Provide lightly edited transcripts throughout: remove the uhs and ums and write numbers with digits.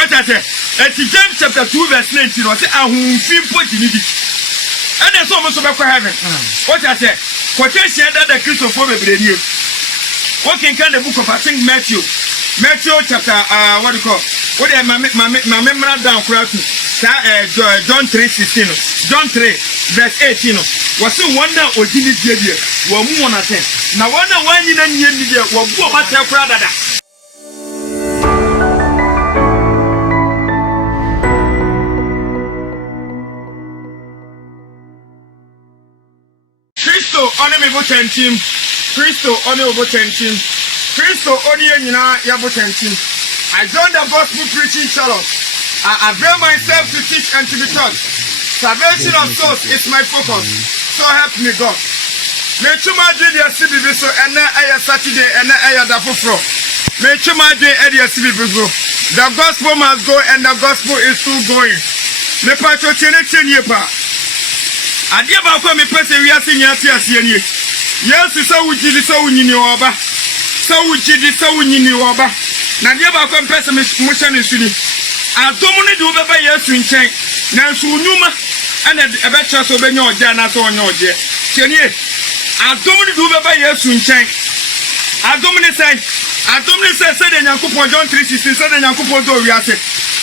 What I say? James chapter 2 verse 19. I say ahunfin potinibi. And there's almost so heaven. What I say? Quotation that the Kristo for bebreni. What can the book of I think Matthew chapter what do you call? What am my memory down crowd to John 3:16. John 3 verse 18. Was so wonder or did it give you? Well, one at 10. Now, one in a year, what about your brother? Kristo honorable team. Kristo honorable team. Kristo onion yabotentin. I joined the gospel preaching challenge. I avail myself to teach and to be taught. Salvation of souls is my focus. So help me God. Me chuma de dia sibi so ena aya Saturday ena aya da foforo. Me chuma de dia sibi go. The gospel must go and the gospel is still going. Me pa cho chene pa. Ade ba ko me pese wi ase nya ate ase ni. Yesu so wujidi so wunyini oba. So wujidi so wunyini oba. Na de ba ko pese me hye ne suni. Adomu ne de obeba Yesu nchen. Na nso nyuma ana ebe cha so benya oje na so onye oje. Chenie Adomu ne de obeba Yesu nchen. Adomu ne say say de Nyankopon John 3:16 say de Nyankopon do wi ase.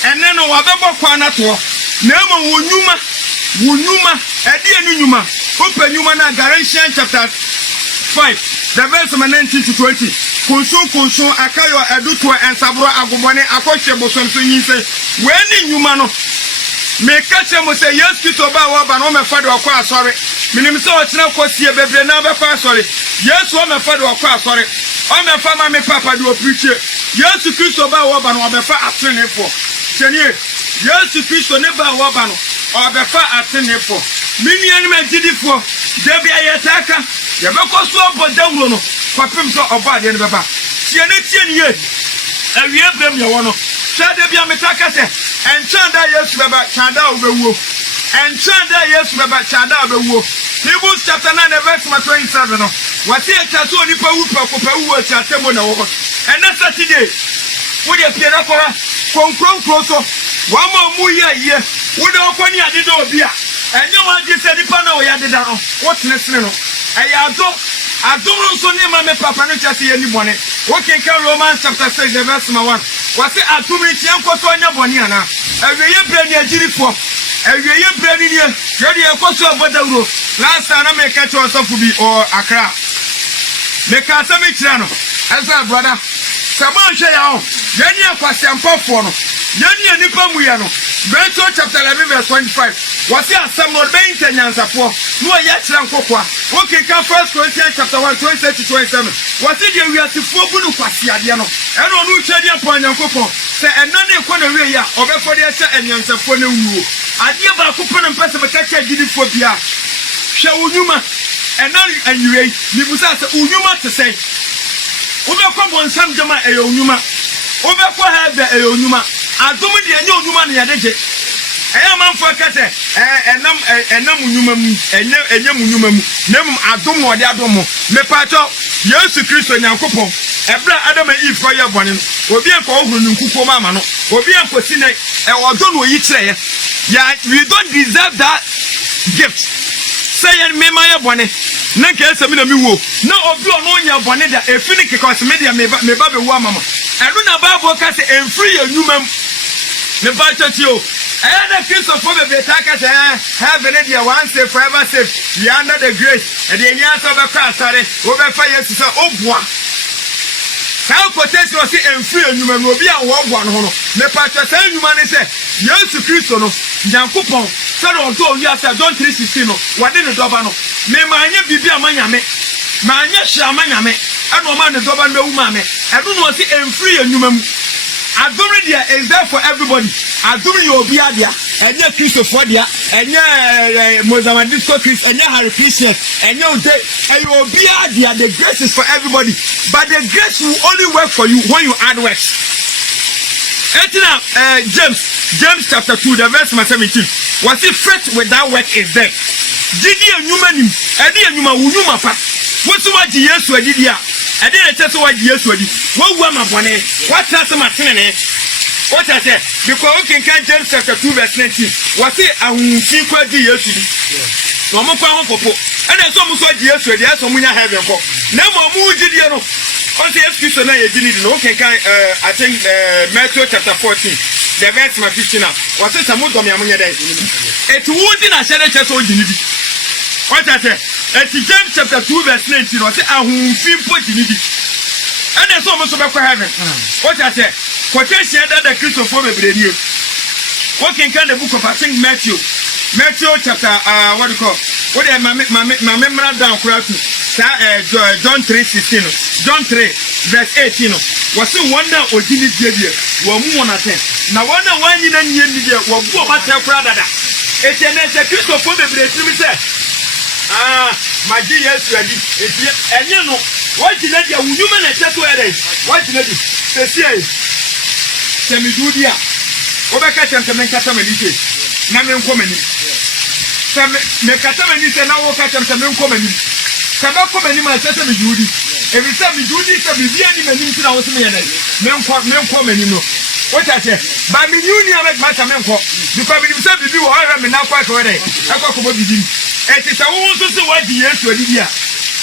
Ene no wa bebo kwa na to. Na emo wonyuma edi enyuma. Open nyuma na Galatians chapter 5 the verse 19 to 20. Kunso akayo eduto ensabro agobone akohye bosom so yin say weni nyuma no me kache mo say yes Kristo ba wo ba no me fa de okọ asori minim say o kina kosie bebre na be fa asori Yesu o me fa de okọ asori o me fa ma me papa de o preach Yesu Kristo ba wo ba no be fa atenefo chenie Yesu Kristo ne ba wo ba no o be fa atenefo mini ani ma gidifo de bia yetaka ye be ko so bodawro no kwapem so oba de ne beba tie ne ye awie brem ye wono de bia metaka se enchanda Yesu beba chanda obewuo enchanda Yesu beba chanda obewuo Hebrews chapter 9 verse 27 no wati echa so onipa wu pakopawu ati atemo na wo and that Saturday wo de pie na kora konkronkro so wa ma mu ye wo de okoni ade do obi a enye wa je se nipa na wo ya de da no wo tene no eya adom so ne ma me papa no chase ye ni bone wo kenka Romans chapter 6 verse 1 wase adom ni tie nkoso anya bone ana awieye bre ni agirifo awieye bre ni ye de ekoso abodawro last time na me ka cho so fu bi o Accra me ka sa me kira no asa brother sama hwe ya o ye ni akwasiampofo no ye ni anipa mu ye no Matthew chapter 11 verse 25 wase asam no be ntanyansafo no ye kira nkokwa okay ka 1 Corinthians chapter 1 26 to 27 wase de wiasefo bu no kwasiade no eno no twede apon nyankopon se eno ne ko na wie ya obefo de hye anyansafo na wuo ade ba ko pene mpese be ka kya gidifo bia hwe unyuma eno anyiwe ni busa se unyuma te sei obekọ bonsam jama eyo unyuma obekọ ha be eyo unyuma adom de enye unyuma ne yadeje manfo kase enam unyuma mu enye unyuma mu nem adom ode adom me pacho Yesu Kristo Nyankopon ebra Adam and Eve ye bone no obi enko ohuru nkuko mama no obi enko sine odo no yi kire ya we don't deserve that gift say me ma ye bone na nke ese mi na mi wo na obi ono nya bone da efini because media me ba be wo mama enu na Bible kase enfri ye nyuma me pacho ti o the Kristo for the Betaka heaven and one safe forever safe. You under the grace and the answer of the cross over fire to say, oh, boy. How potential see and free and human will be a one honor. The pastor saying you man say, yes to Kristo no, Yankupon, so on to you after John 3:16. What did the Dobano? May my name be a maname, my shamaname, and no man the Doban no mame. I don't want to see and free and human. Adoria is there for everybody. Adoria Obiadia, and your Kristo for dia, and your Mozambique Christ, and your Harry Christian, and your day, and your Obiadia, the grace is for everybody. But the grace will only work for you when you add works. James chapter 2, the verse 17. Was it faith without work is dead? Did you human and you human pa? What's what Yesu did here? I didn't tell you what Yesu did. What woman bonnet? What has my tenant? What I say? Because we can James chapter 2 verse 19. What say ahunfi kwa di Yesu ni. No mo kwa popo. And then some so di Yesu dey so munya heaven ko. Na mo mu gidi no. On say Kristo na ye gidi no. Okay kan I think Matthew chapter 14. The verse 15 now. What say some do me amunya dey. Et wudi na share church o gidi. What I say? Et James chapter 2 verse 19 what say ahunfi po gidi. And then some so be kwa heaven. What I say? Quotation that the Kristo for me brand what can the book of I think Matthew chapter what do you call what my memory down crowd John 3:16 John 3 verse 18 was the wonder or did it give you one more attend now wonder why you don't need the what about your brother it's a Kristo for me brand my dear ready and you know what you let your woman and set where what you let it Semidudia. Obeka chamtame katameni. Na me nkomani. Me katameni se na wo katamame nkomani. Kaba komani ma sese midudi. Every time midudi se bibia ni mani nti na wo se me yana. Me nkomani no. What I say? Ba me uni make ma tame nko. Because me se bibi wo ara me na kwa ko re. Akwa ko bibi. E ti sa wo so se wadi Yesu adi dia.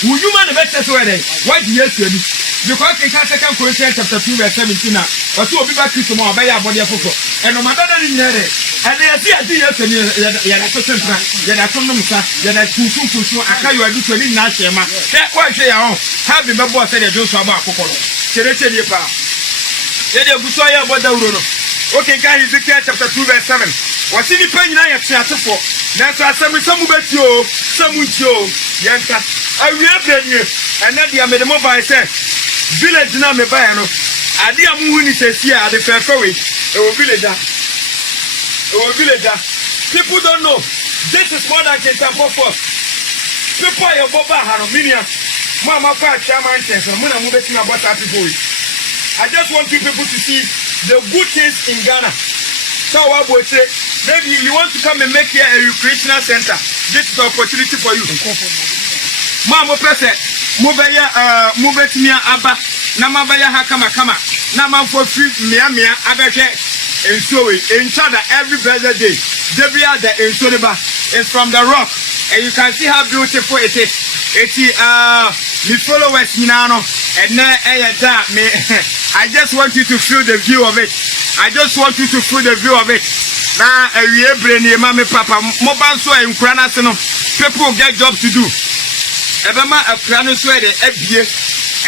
Wo yuma na be tese wo re. Wadi Yesu adi. Because in 2 Corinthians chapter 2 verse 17 now, what you be back to more by your body of football. And no matter than in there, and they see a dear to Yada Cosentra, Yada Conomusa, Yada Tusu, I can you do to the Nashema. That was your own. Have the boss said, Joshua Bakoko. Cherete de Pa. Yada Busoya Bodauro. Okay, guys, chapter 2 verse 7. What's in the penny I have chatted for? That's some bet you, some with you, Yanka. I will have you, and then the made a mobile said. Village na me buy no ade amu ni sesi a de fefe e wo villager people don't know this is more than can for people are boba ha no minia mama fa chairman tense mo na mo betina about people I just want you people to see the good things in Ghana so what about it maybe you want to come and make here a recreational center this is the opportunity for you mama person mo betimia aba na mabaya ha kama na manfo free mia abeke enso we enchada every blessed day debia the ensoriba is from the rock and you can see how beautiful it is me followers no and na me I just want you to feel the view of it na ewie breni ma me papa mo banso enkura na se no people get job to do ebema afra no so e de abie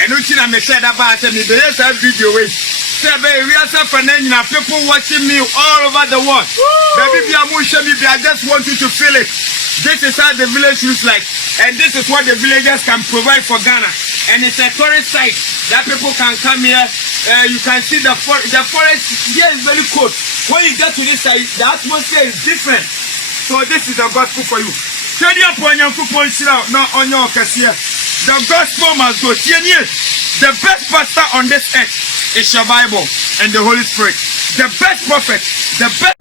enu ti na me share that ba say me be yes video we say be we are for na people watching me all over the world baby bia mo show me I just want you to feel it. This is how the village looks like and this is what the villagers can provide for Ghana and it's a tourist site that people can come here. You can see the forest here is very cold. When you get to this side the atmosphere is different, so this is the gospel for you. The gospel must go. The best pastor on this earth is your Bible and the Holy Spirit. The best prophet, the best